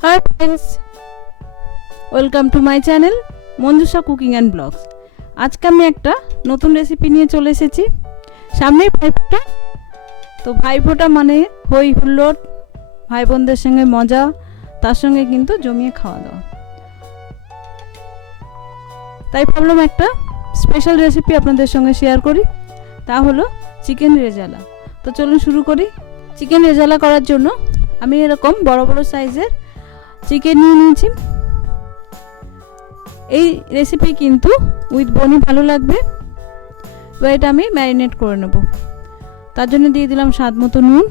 Hi friends, welcome to my channel Manjusha cooking and blogs. আজকে আমি একটা নতুন রেসিপি নিয়ে চলে এসেছি। সামনেই ভাইফোঁটা, তো ভাইফোঁটা মানে হই হুল্লোড়, ভাই বোনদের সঙ্গে মজা, তার সঙ্গে কিন্তু জমিয়ে খাওয়া দাওয়া। তাই ভাবলাম একটা স্পেশাল রেসিপি আপনাদের সঙ্গে শেয়ার করি, তা হলো চিকেন রেজালা। তো চলুন শুরু করি। চিকেন রেজালা করার জন্য আমি এরকম বড় বড় সাইজের চিকেন নিয়ে নিয়েছি। এই রেসিপি কিন্তু উইথ বনি ভালো লাগবে। এবার এটা আমি ম্যারিনেট করে নেব। তার জন্য দিয়ে দিলাম স্বাদ মতো নুন,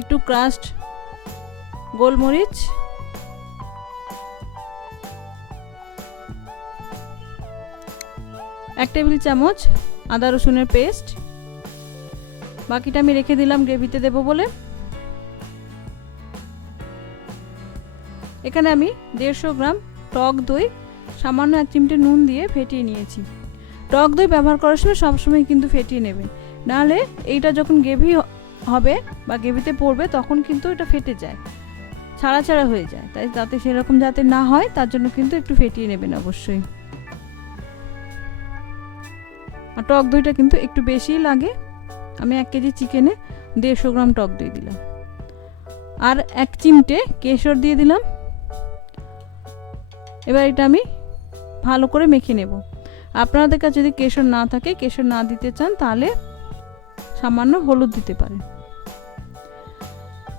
একটু ক্রাশড গোলমরিচ, এক টেবিল চামচ আদা রসুনের পেস্ট। বাকিটা আমি রেখে দিলাম গ্রেভিতে দেব বলে। এখানে আমি 150 গ্রাম টক দই সামান্য 1 চিমটে নুন দিয়ে ফেটিয়ে নিয়েছি। টক দই ব্যবহার করার সময় সবসময় কিন্তু ফেটিয়ে নেবেন, নাহলে এইটা যখন গ্রেভি হবে বা গ্রেভিতে পড়বে তখন কিন্তু এটা ফেটে যায়, ছাড়া ছাড়া হয়ে যায়। তাই যাতে সেরকম যাতে না হয় তার জন্য কিন্তু একটু ফেটিয়ে নেবেন অবশ্যই। আর টক দইটা কিন্তু একটু বেশিই লাগে। আমি 1 কেজি চিকেনে 150 গ্রাম টক দই দিলাম, আর 1 চিমটে কেশর দিয়ে দিলাম। এবার এটা আমি ভালো করে মেখে নেব। আপনাদের কাছে যদি কেশর না থাকে, কেশর না দিতে চান, তাহলে সামান্য হলুদ দিতে পারেন।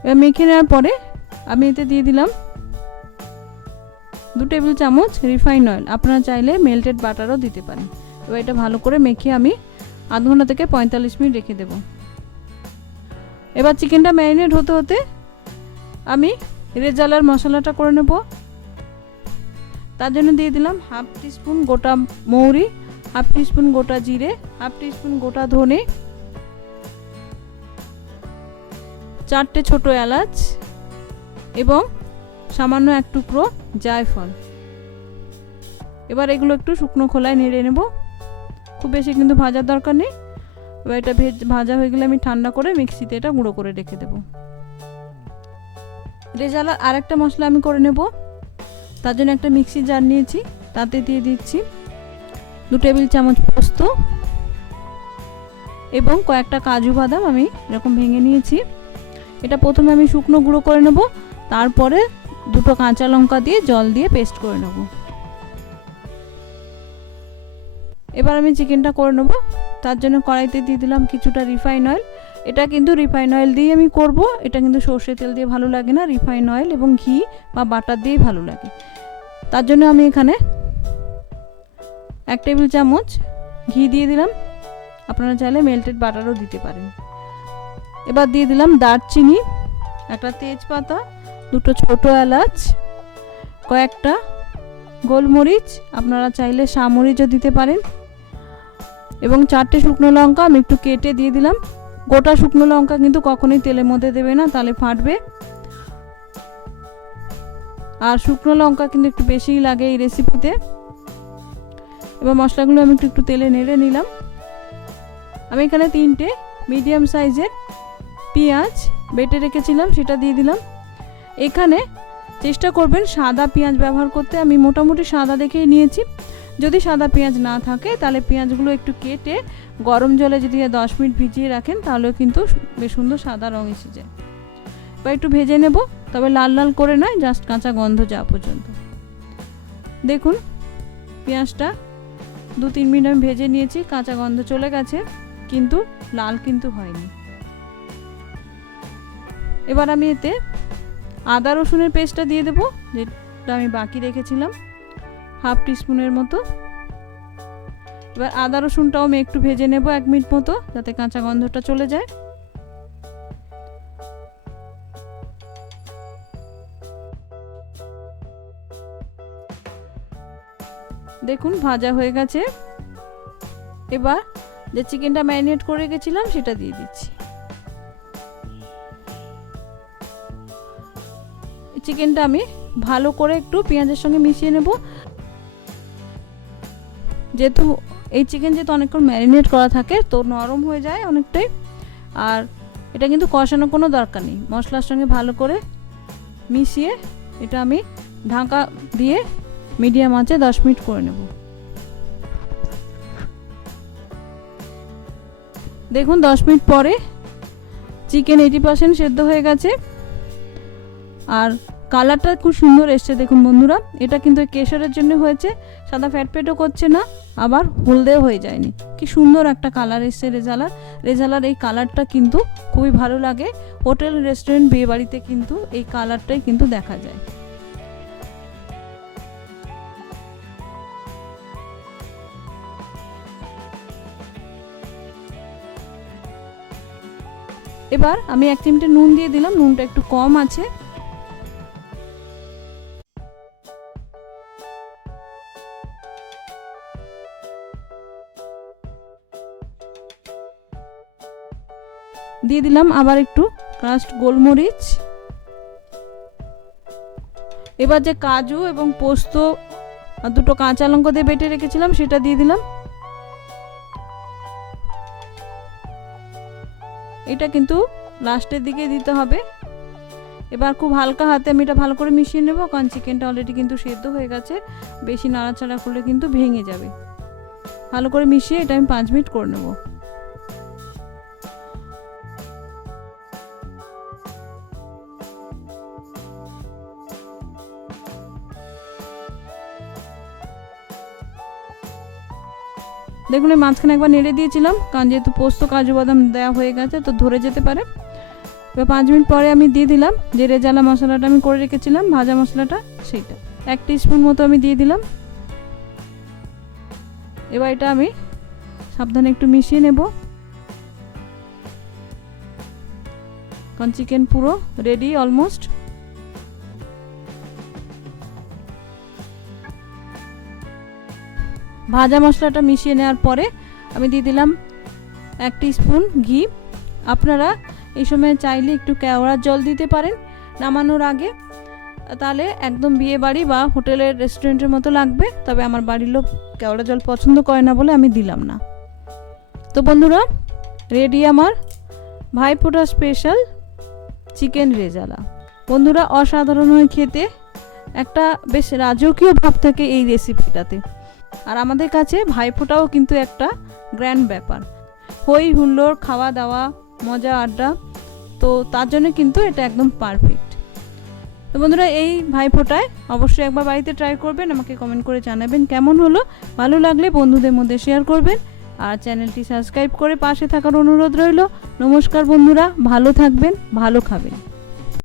এবার মেখে নেওয়ার পরে আমি এতে দিয়ে দিলাম 2 টেবিল চামচ রিফাইন অয়েল। আপনারা চাইলে মেল্টেড বাটারও দিতে পারেন। এবার এটা ভালো করে মেখে আমি আধ ঘন্টা থেকে 45 মিনিট রেখে দেব। এবার চিকেনটা ম্যারিনেট হতে হতে আমি রেজালার মশলাটা করে নেব। তার জন্য দিয়ে দিলাম 1/2 টিস্পুন গোটা মৌরি, 1/2 টিস্পুন গোটা জিরে, 1/2 টিস্পুন গোটা ধনে, 4টে ছোট এলাচ এবং সামান্য 1 টুকরো জায়ফল। এবার এগুলো একটু শুকনো খোলায় নেড়ে নেব, খুব বেশি কিন্তু ভাজার দরকার নেই। এবার এটা ভাজা হয়ে গেলে আমি ঠান্ডা করে মিক্সিতে এটা গুঁড়ো করে রেখে দেব। রেজালার আরেকটা মশলা আমি করে নেব। তার জন্য একটা মিক্সি জার নিয়েছি, তাতে দিয়ে দিচ্ছি 2 টেবিল চামচ পোস্ত এবং কয়েকটা কাজু বাদাম আমি এরকম ভেঙে নিয়েছি। এটা প্রথমে আমি শুকনো গুঁড়ো করে নেব, তারপরে 2টো কাঁচা লঙ্কা দিয়ে জল দিয়ে পেস্ট করে নেব। এবার আমি চিকেনটা করে নেব। তার জন্য কড়াইতে দিয়ে দিলাম কিছুটা রিফাইন অয়েল। এটা কিন্তু রিফাইন অয়েল দিয়ে আমি করব, এটা কিন্তু সর্ষে তেল দিয়ে ভালো লাগে না। রিফাইন অয়েল এবং ঘি বা বাটার দিয়েই ভালো লাগে। তার জন্য আমি এখানে 1 টেবিল চামচ ঘি দিয়ে দিলাম। আপনারা চাইলে মেল্টেড বাটারও দিতে পারেন। এবার দিয়ে দিলাম দারচিনি, একটা তেজপাতা, 2টো ছোট এলাচ, কয়েকটা গোলমরিচ, আপনারা চাইলে সামরিচও দিতে পারেন, এবং 4টে শুকনো লঙ্কা আমি একটু কেটে দিয়ে দিলাম। গোটা শুকনো লঙ্কা কিন্তু কখনোই তেলের মধ্যে দেবে না, তাহলে ফাটবে। আর শুকনো লঙ্কা কিন্তু একটু বেশিই লাগে এই রেসিপিতে। এবার মশলাগুলো আমি একটু তেলে নেড়ে নিলাম। আমি এখানে 3টে মিডিয়াম সাইজের পেঁয়াজ বেটে রেখেছিলাম, সেটা দিয়ে দিলাম। এখানে চেষ্টা করবেন সাদা পেঁয়াজ ব্যবহার করতে। আমি মোটামুটি সাদা দেখেই নিয়েছি। যদি সাদা পেঁয়াজ না থাকে তাহলে পেঁয়াজগুলো একটু কেটে গরম জলে যদি 10 মিনিট ভিজিয়ে রাখেন, তাহলেও কিন্তু বেশ সুন্দর সাদা রং এসে যায়। বা একটু ভেজে নেব, তবে লাল লাল করে নয়, জাস্ট কাঁচা গন্ধ যাওয়া পর্যন্ত। দেখুন পেঁয়াজটা 2-3 মিনিট আমি ভেজে নিয়েছি, কাঁচা গন্ধ চলে গেছে, কিন্তু লাল কিন্তু হয়নি। এবার আমি এতে আদা রসুনের পেস্টটা দিয়ে দেবো, যেটা আমি বাকি রেখেছিলাম 1/2 টিস্পুনের মতো। এবার আদা রসুনটাও আমি একটু ভেজে নেব 1 মিনিট মতো, যাতে কাঁচা গন্ধটা চলে যায়। দেখুন ভাজা হয়ে গেছে। এবার যে চিকেনটা ম্যারিনেট করে রেখেছিলাম সেটা দিয়ে দিচ্ছি। চিকেনটা আমি ভালো করে একটু পেঁয়াজের সঙ্গে মিশিয়ে নেব। যেহেতু এই চিকেন যেহেতু অনেকক্ষণ ম্যারিনেট করা থাকে, তো নরম হয়ে যায় অনেকটাই। আর এটা কিন্তু কষানোর কোনো দরকার নেই, মশলার সঙ্গে ভালো করে মিশিয়ে এটা আমি ঢাকা দিয়ে মিডিয়াম আঁচে 10 মিনিট করে নেব। দেখুন 10 মিনিট পরে চিকেন 80% সেদ্ধ হয়ে গেছে আর কালারটা খুব সুন্দর এসছে। দেখুন বন্ধুরা, এটা কিন্তু কেশরের জন্য হয়েছে, সাদা ফ্যাট ফ্যাটও করছে না, আবার হলদেও হয়ে যায়নি। কি সুন্দর একটা কালার এসছে রেজালার এই কালারটা কিন্তু খুবই ভালো লাগে। হোটেল রেস্টুরেন্ট বিয়ে বাড়িতে কিন্তু এই কালারটাই কিন্তু দেখা যায়। এবার আমি 1 চিমটে নুন দিয়ে দিলাম, নুনটা একটু কম আছে। দিয়ে দিলাম আবার একটু ক্রাশড গোলমরিচ। এবার যে কাজু এবং পোস্ত আর 2টো কাঁচা লঙ্কা দিয়ে বেটে রেখেছিলাম সেটা দিয়ে দিলাম। এটা কিন্তু লাস্টের দিকে দিতে হবে। এবার খুব হালকা হাতে আমি এটা ভালো করে মিশিয়ে নেব, কারণ চিকেনটা অলরেডি কিন্তু সেদ্ধ হয়ে গেছে, বেশি নাড়াচাড়া করলে কিন্তু ভেঙে যাবে। ভালো করে মিশিয়ে এটা আমি 5 মিনিট করে নেব। দেখুন এই মাঝখানে একবার নেড়ে দিয়েছিলাম, কারণ যেহেতু পোস্ত কাজু বাদাম দেওয়া হয়ে গেছে তো ধরে যেতে পারে। এবার 5 মিনিট পরে আমি দিয়ে দিলাম যে রেজালা মশলাটা আমি করে রেখেছিলাম, ভাজা মশলাটা, সেইটা 1 টিস্পুন মতো আমি দিয়ে দিলাম। এবার এটা আমি সাবধানে একটু মিশিয়ে নেব, কারণ চিকেন পুরো রেডি অলমোস্ট। ভাজা মশলাটা মিশিয়ে নেওয়ার পরে আমি দিয়ে দিলাম 1 টিস্পুন ঘি। আপনারা এই সময় চাইলে একটু কেওড়ার জল দিতে পারেন নামানোর আগে, তাহলে একদম বিয়ে বাড়ি বা হোটেলের রেস্টুরেন্টের মতো লাগবে। তবে আমার বাড়ির লোক কেওড়া জল পছন্দ করে না বলে আমি দিলাম না। তো বন্ধুরা, রেডি আমার ভাইফোঁটা স্পেশাল চিকেন রেজালা। বন্ধুরা, অসাধারণ হয় খেতে, একটা বেশ রাজকীয় ভাব থাকে এই রেসিপিটাতে। আর আমাদের কাছে ভাইফোঁটাও কিন্তু একটা গ্র্যান্ড ব্যাপার, হই হুল্লোড়, খাওয়া দাওয়া, মজা আড্ডা, তো তার জন্য কিন্তু এটা একদম পারফেক্ট। তো বন্ধুরা, এই ভাইফোঁটায় অবশ্যই একবার বাড়িতে ট্রাই করবেন, আমাকে কমেন্ট করে জানাবেন কেমন হলো। ভালো লাগলে বন্ধুদের মধ্যে শেয়ার করবেন আর চ্যানেলটি সাবস্ক্রাইব করে পাশে থাকার অনুরোধ রইল। নমস্কার বন্ধুরা, ভালো থাকবেন, ভালো খাবেন।